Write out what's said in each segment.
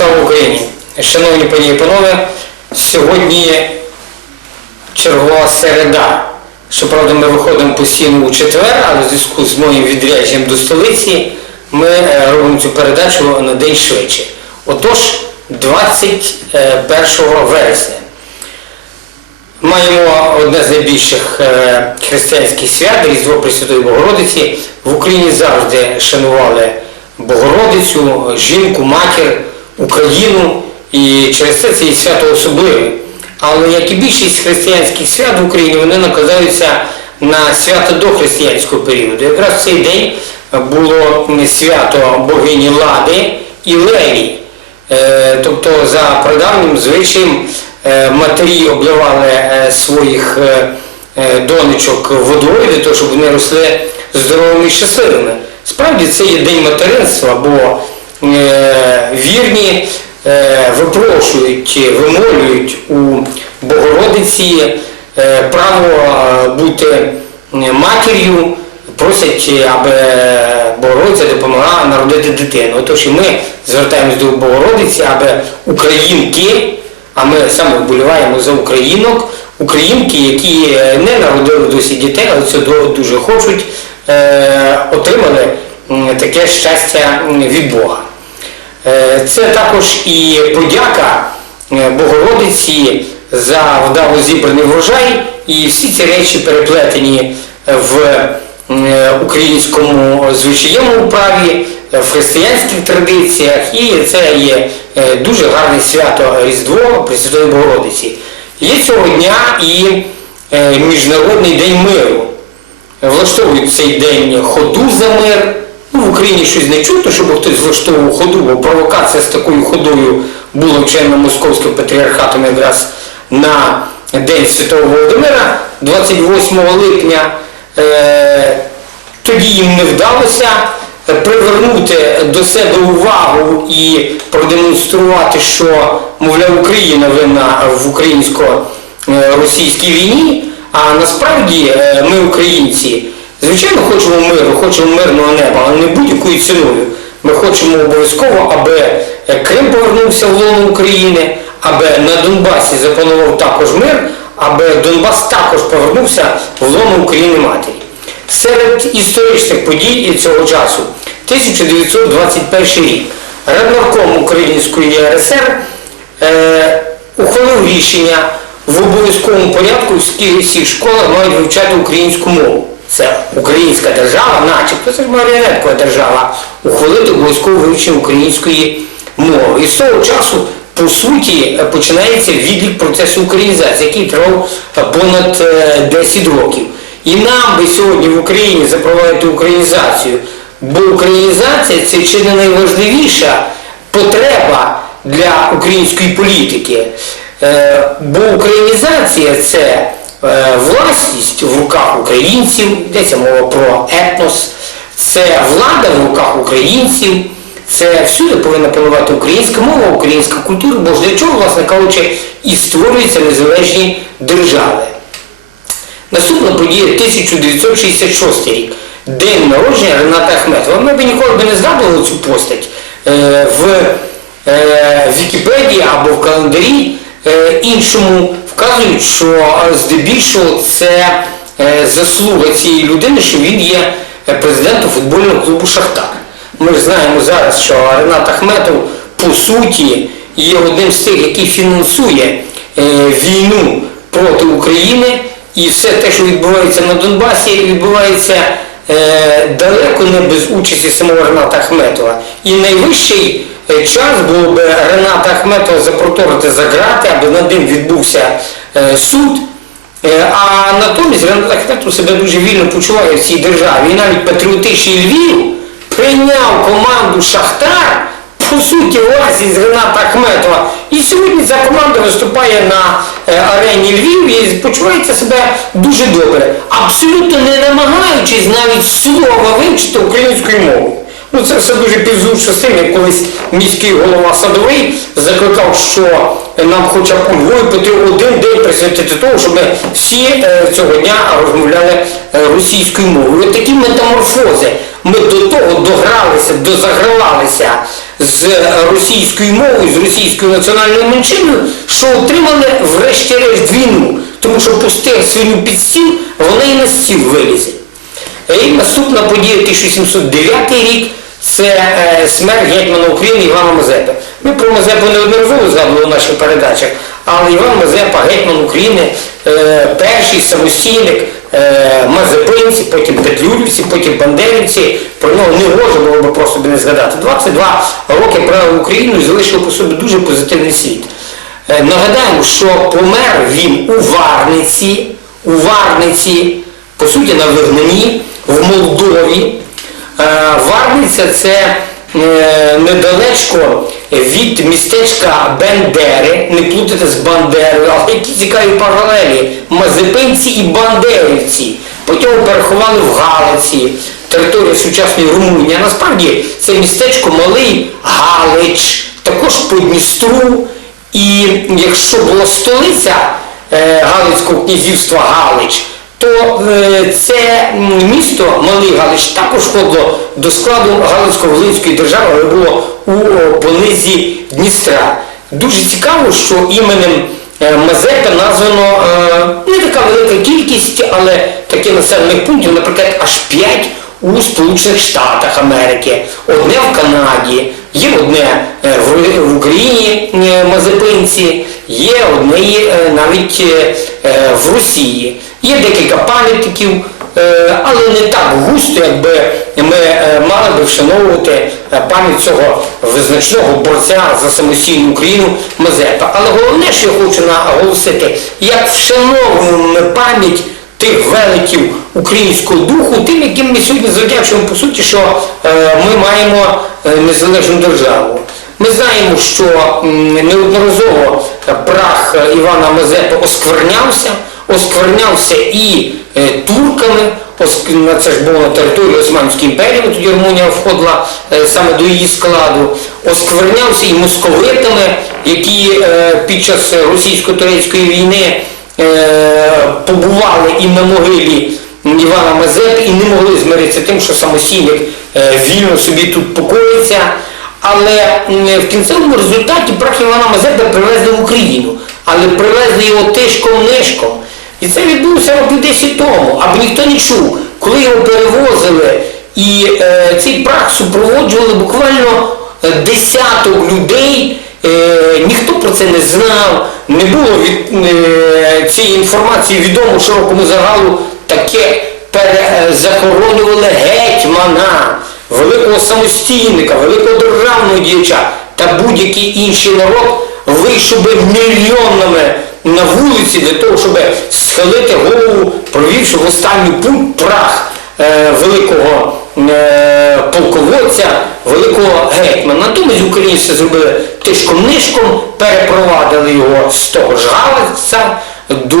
Слава Україні! Шановні пані і панове, сьогодні чергова середа. Щоправда, ми виходимо постійно у четвер, але в зв'язку з моїм відрядженням до столиці ми е, робимо цю передачу на день швидше. Отож, 21 вересня. Маємо одне з найбільших е, християнських свят Різдво Пресвятої Богородиці. В Україні завжди шанували Богородицю, жінку, матір, Україну, і через це це є свято особливе. Але як і більшість християнських свят в Україні, вони накладаються на свято дохристиянського періоду. Якраз в цей день було свято богині Лади і Леві. Е, Тобто за прадавнім звичаєм е, матері обливали е, своїх донечок водою для того, щоб вони росли здоровими і щасливими. Справді це є день материнства, бо вірні е, випрошують, вимолюють у Богородиці е, право е, бути матір'ю, просять, аби Богородиця допомогла народити дитину. Отож ми звертаємось до Богородиці, аби українки, а ми саме вболіваємо за українок, українки, які е, не народили досі дітей, але це дуже хочуть, е, отримали таке щастя від Бога. Е, Це також і подяка е, Богородиці за вдало зібраний врожай, і всі ці речі переплетені в е, українському звичаєвому праві, в християнських традиціях, і це є дуже гарне свято Різдво Пресвятої Богородиці. Є цього дня і Міжнародний день миру влаштовують цей день ходу за мир. Ну, в Україні щось не чутно, щоб хтось влаштовував ходу, бо провокація з такою ходою була вчинена московським патріархатом якраз на День Святого Володимира 28 липня. Е, тоді їм не вдалося привернути до себе увагу і продемонструвати, що, мовляв, Україна винна в українсько-російській війні. А насправді е, ми, українці, звичайно, хочемо миру, хочемо мирного неба, але не будь-якою ціною. Ми хочемо обов'язково, аби е, Крим повернувся в лоно України, аби на Донбасі запанував також мир, аби Донбас також повернувся в лоно України матері. Серед історичних подій цього часу 1921 рік Раднарком Української РСР е, ухвалив рішення в обов'язковому порядку всі- всіх школах мають вивчати українську мову. Це українська держава, начебто це ж маріонеткова держава, ухвалити обов'язкове вивчення української мови. І з того часу, по суті, е, починається відлік процесу українізації, який тривав е, понад е, 10 років. І нам би сьогодні в Україні запровадити українізацію, бо українізація це чи не найважливіша потреба для української політики. Е, Бо українізація це е, власність в руках українців, йдеться мова про етнос, це влада в руках українців, це всюди повинна панувати українська мова, українська культура, бо ж для чого, власне кажучи, і створюються незалежні держави. Наступна подія 1966 рік. День народження Рената Ахметова. Ми б ніколи б не згадували цю постать. Е, В е, Вікіпедії або в календарі е, іншому вказують, що е, здебільшого це е, заслуга цієї людини, що він є е, президентом футбольного клубу Шахтар. Ми ж знаємо зараз, що Ренат Ахметов по суті є одним з тих, який фінансує війну проти України. І все те, що відбувається на Донбасі, відбувається далеко не без участі самого Рената Ахметова. І найвищий час було б Рената Ахметова запроторити за грати, аби над ним відбувся е, суд. Е, А натомість Ренат Ахметов себе дуже вільно почуває в цій державі. І навіть патріотичний Львів прийняв команду Шахтар, по суті, власність Рената Ахметова. І сьогодні ця команда виступає на е, арені Львів і почувається себе дуже добре, абсолютно не намагаючись навіть слова вивчити українською мовою. Ну це все дуже тим, як колись міський голова садовий закликав, що нам хоча б потрібно один день присвятити того, щоб ми всі е, цього дня розмовляли е, російською мовою. От такі метаморфози. Ми до того догралися, дозагравалися з російською мовою, з російською національною меншиною, що отримали врешті-решт війну. Тому що пустив свиню під стіл, вона і на стіл вилізе. І наступна подія 1709 рік це е, смерть гетьмана України Івана Мазепи. Ми про Мазепу неодноразово згадували в наших передачах, але Іван Мазепа, гетьман України, е, перший самостійник е, Мазепинці, потім Петлюрівці, потім Бандерівці. Про нього не можна було б просто не згадати. 22 роки правив Україну і залишив по собі дуже позитивний. Е, Нагадаємо, що помер він у Варниці, у Варниці, по суті, на вигнанні в Молдові. Е, Варниця це е, недалечко від містечка Бендери, не плутати з Бандерою, але які цікаві паралелі. Мазепинці і Бандерівці. Потім переховали в Галиці, територія сучасної Румунії. Насправді це містечко Малий Галич, також по Дністру. І якщо була столиця е, Галицького князівства Галич, то е, це місто Малий Галич також входило до складу Галицько-Волинської держави, але було у понизі Дністра. Дуже цікаво, що іменем е, Мазепи названо е, не така велика кількість, але таких населених пунктів, наприклад, аж 5 у Сполучених Штатах Америки, одне в Канаді, є одне е, в, Україні е, Мазепинці, є одне е, навіть е, е, в Росії. Є декілька пам'ятників, е, але не так густо, якби ми е, мали би вшановувати е, пам'ять цього визначного борця за самостійну Україну Мазепа. Але головне, що я хочу наголосити, як вшановуємо пам'ять тих великів українського духу, тим, яким ми сьогодні завдячуємо, по суті, що ми маємо незалежну державу. Ми знаємо, що неодноразово прах Івана Мазепи осквернявся, осквернявся і е, турками, на це ж було на території Османської імперії, тоді Румунія входила е, саме до її складу, осквернявся і московитами, які е, під час російсько-турецької війни побували і на могилі Івана Мазепи і не могли змиритися тим, що самостійник е, вільно собі тут покоїться. Але в кінцевому результаті прах Івана Мазепи привезли в Україну, але привезли його тишком-нишком. І це відбулося років 10 тому, аби ніхто не чув, коли його перевозили, і е, цей прах супроводжували буквально е, десяток людей, е, ніхто про це не знав, не було від е, цієї інформації відомо широкому загалу, таке перезахоронювали гетьмана, великого самостійника, великого державного діяча та будь-який інший народ вийшов би мільйонами на вулиці для того, щоб схилити голову, провівши в останній пункт прах е, великого е, полководця, великого гетьмана. Натомість українці зробили тишком-нишком, перепровадили його з того ж Галиця до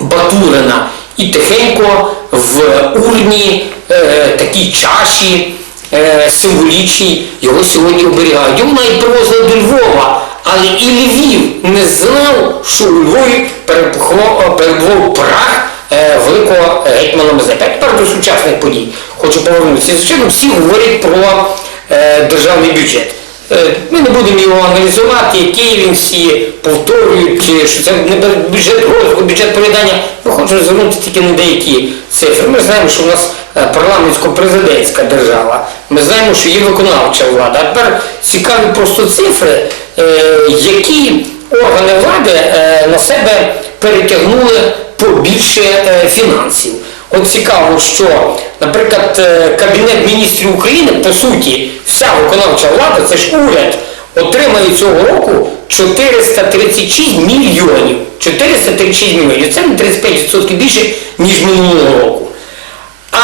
Батурина і тихенько в урні е, такій чаші е, символічній його сьогодні оберігають. Його навіть привозили до Львова, знав, що у Львові перебував, перебував прах е, великого гетьмана Мазепи. Тепер до сучасних подій хочу повернутися. Звичайно, всі говорять про е, державний бюджет. Е, Ми не будемо його аналізувати, який він всі повторюють, що це не бюджет розвитку, бюджет повідання. Ми хочемо звернути тільки на деякі цифри. Ми знаємо, що у нас е, парламентсько-президентська держава. Ми знаємо, що є виконавча влада. А тепер цікаві просто цифри, е, які органи влади е, на себе перетягнули побільше е, фінансів. От цікаво, що, наприклад, е, Кабінет міністрів України, по суті, вся виконавча влада, це ж уряд, отримає цього року 436 мільйонів. 436 мільйонів. Це на 35% більше, ніж минулого року. А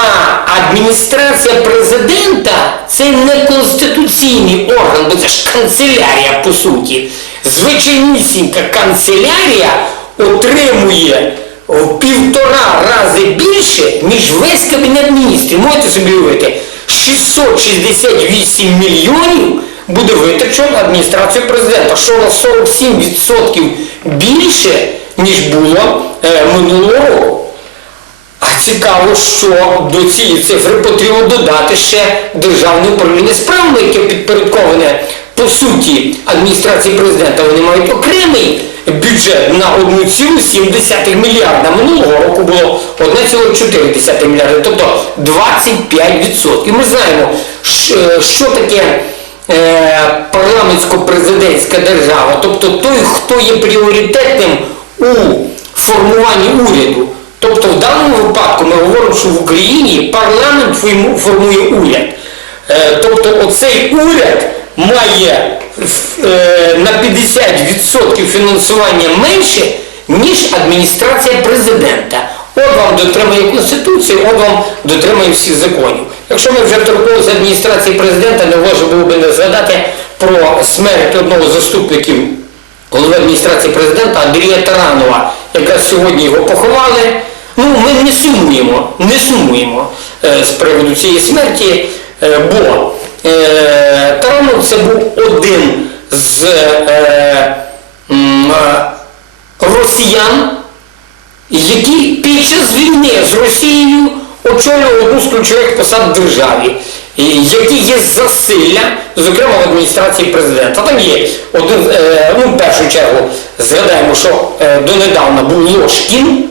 адміністрація президента це не конституційний орган, бо це ж канцелярія, по суті. Звичайнісінька канцелярія отримує в півтора рази більше, ніж весь кабінет міністрів. Можете собі уявити, 668 мільйонів буде витрачено адміністрацією президента, що на 47% більше, ніж було е, минулого року. А Цікаво, що до цієї цифри потрібно додати ще державне управління справами, яке підпорядковане по суті адміністрації президента. Вони мають окремий бюджет на 1,7 мільярда. Минулого року було 1,4 мільярда, тобто 25%. І Ми знаємо, що таке е, парламентсько-президентська держава, тобто той, хто є пріоритетним у формуванні уряду. Тобто в даному випадку ми говоримо, що в Україні парламент формує уряд. Е, Тобто оцей уряд має е, на 50% фінансування менше, ніж адміністрація президента. От вам дотримання Конституції, от вам дотримання всіх законів. Якщо ми вже торкнулися адміністрації президента, не може було би не згадати про смерть одного з заступників голови адміністрації президента Андрія Таранова, якраз сьогодні його поховали. Ну, ми не сумуємо, не сумуємо е, з приводу цієї смерті, е, бо е, Таранов це був один з е, е, росіян, які під час війни з Росією очолював одну з ключових посад державі, які є засилля, зокрема в адміністрації президента. Там є один, ну, в першу чергу, згадаємо, що донедавна був Ложкін,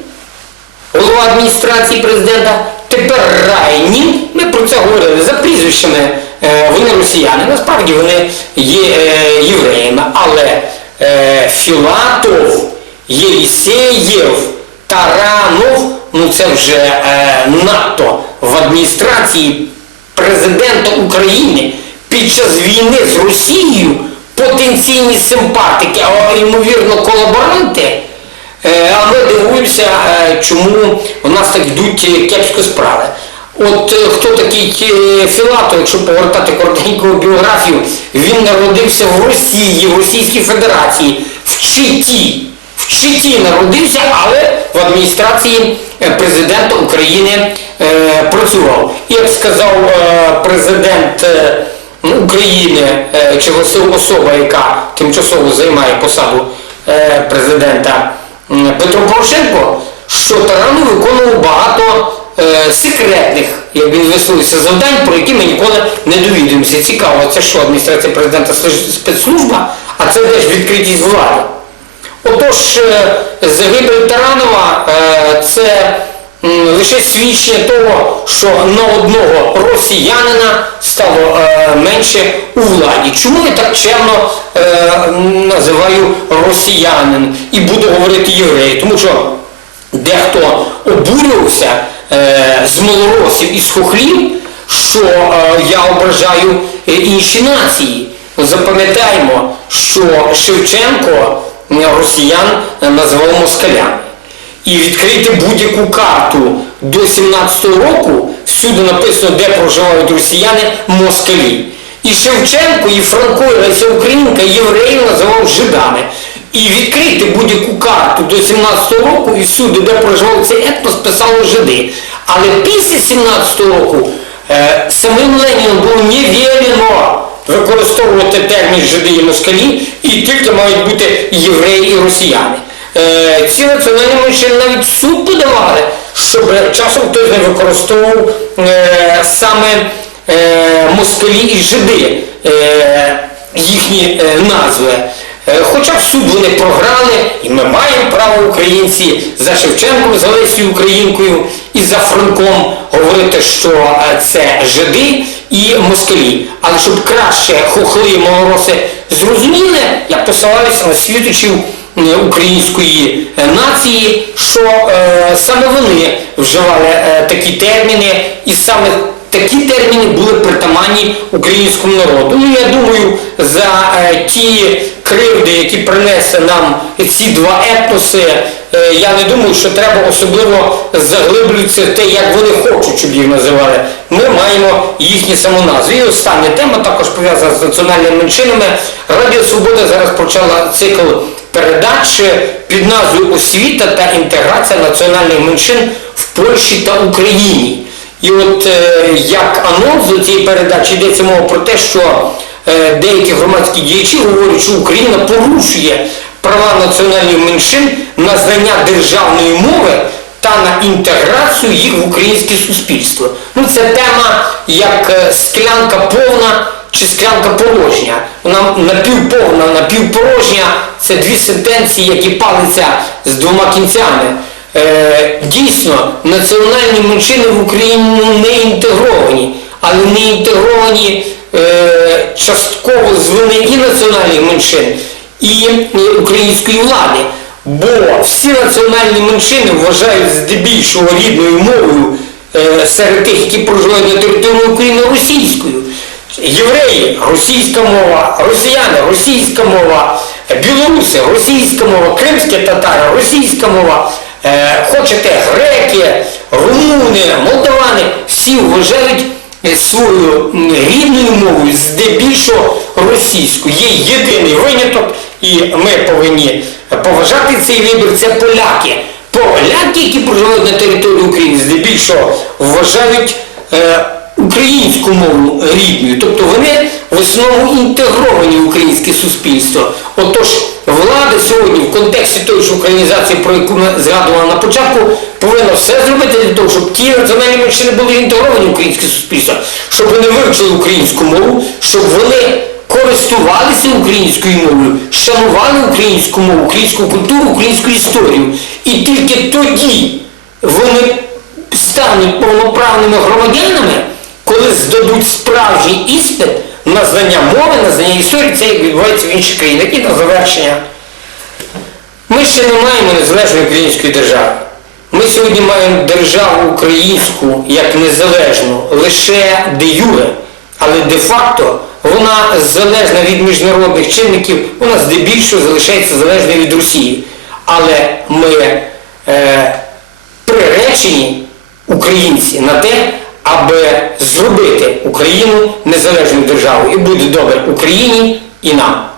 голова адміністрації президента, тепер Райнін, ми про це говорили за прізвищами, вони росіяни, насправді вони є е, євреями, але е, Філатов, Єлісеєв, Таранов, ну це вже е, надто в адміністрації президента України під час війни з Росією потенційні симпатики, а ймовірно колаборанти. Е, А ми дивуємося, е, чому у нас так йдуть е, кепсько справи. От е, хто такий е, Філатов, якщо повертати коротеньку біографію, він народився в Росії, в Російській Федерації, в Читі. В Читі народився, але в адміністрації е, президента України працював. Як сказав президент України, чи ос- особа, яка тимчасово займає посаду президента Петро Порошенко, що Таранов виконував багато е, секретних, як він висловився, завдань, про які ми ніколи не довідуємося. Цікаво, це що адміністрація президента спецслужба, а це теж відкритість влади. Отож, е, загибель Таранова е, це лише свідчення того, що на одного росіянина стало менше у владі. Чому я так чемно називаю росіянин і буду говорити євреї? Тому що дехто обурювався з малоросів і з хохлів, що е, я ображаю е, інші нації. Запам'ятаємо, що Шевченко росіян е, називав москалями. І відкрити будь-яку карту до 17-го року, всюди написано, де проживають росіяни, москалі. І Шевченко, і Франко, і Леся Українка євреїв називав жидами. І відкрити будь-яку карту до 17-го року, і всюди, де проживав цей етнос, писало жиди. Але після 17-го року е, самим Леніном було невірено використовувати термін жиди і москалі, і тільки мають бути євреї і росіяни. Е, ці національні меншини навіть суд подавали, щоб часом хтось не використовував е, саме е, москалі і жиди, е, їхні е, назви. Е, Хоча в суд вони програли, і ми маємо право українці за Шевченком, за Лесією Українкою і за Франком говорити, що е, це жиди і москалі. Але щоб краще хохли і малороси зрозуміли, я посилаюся на світочів української е, нації, що саме вони вживали такі терміни, і саме такі терміни були притаманні українському народу. Ну, я думаю, за е, ті кривди, які принесли нам ці два етноси, е, я не думаю, що треба особливо заглиблюватися в те, як вони хочуть, щоб їх називали. Ми маємо їхні самоназви. І остання тема також пов'язана з національними меншинами. Радіо Свобода зараз почала цикл передач під назвою Освіта та інтеграція національних меншин в Польщі та Україні. І от е, як анонс до цієї передачі йдеться мова про те, що е, деякі громадські діячі говорять, що Україна порушує права національних меншин на знання державної мови та на інтеграцію їх в українське суспільство. Ну, це тема як е, склянка повна чи склянка порожня. Вона напівповна, напівпорожня це дві сентенції, які палиться з двома кінцями. Е, дійсно, національні меншини в Україні не інтегровані, але не інтегровані е, частково з вини і національних меншин, і е, української влади. Бо всі національні меншини вважають здебільшого рідною мовою серед тих, які проживають на території України російською. Євреї російська мова, росіяни російська мова, білоруси російська мова, кримські татари російська мова, хочете греки, румуни, молдавани, всі вважають е, свою рідною мовою здебільшого російську. Є єдиний виняток, і ми повинні поважати цей вибір, це поляки. Поляки, які проживають на території України, здебільшого вважають е, українську мову рідною. Тобто вони в основному інтегровані в українське суспільство. Отож, влада сьогодні в контексті тої ж українізації, про яку ми згадували на початку, повинна все зробити для того, щоб ті національні меншини були інтегровані в українське суспільство, щоб вони вивчили українську мову, щоб вони користувалися українською мовою, шанували українську мову, українську культуру, українську історію. І тільки тоді вони стануть повноправними громадянами, коли здадуть справжній іспит на знання мови, на знання історії, це як відбувається в інших країнах. І на завершення. Ми ще не маємо незалежної української держави. Ми сьогодні маємо державу українську як незалежну лише де юре, але де-факто вона залежна від міжнародних чинників, вона здебільшого залишається залежною від Росії. Але ми е, приречені, українці, на те, аби зробити Україну незалежною державою. І буде добре Україні і нам.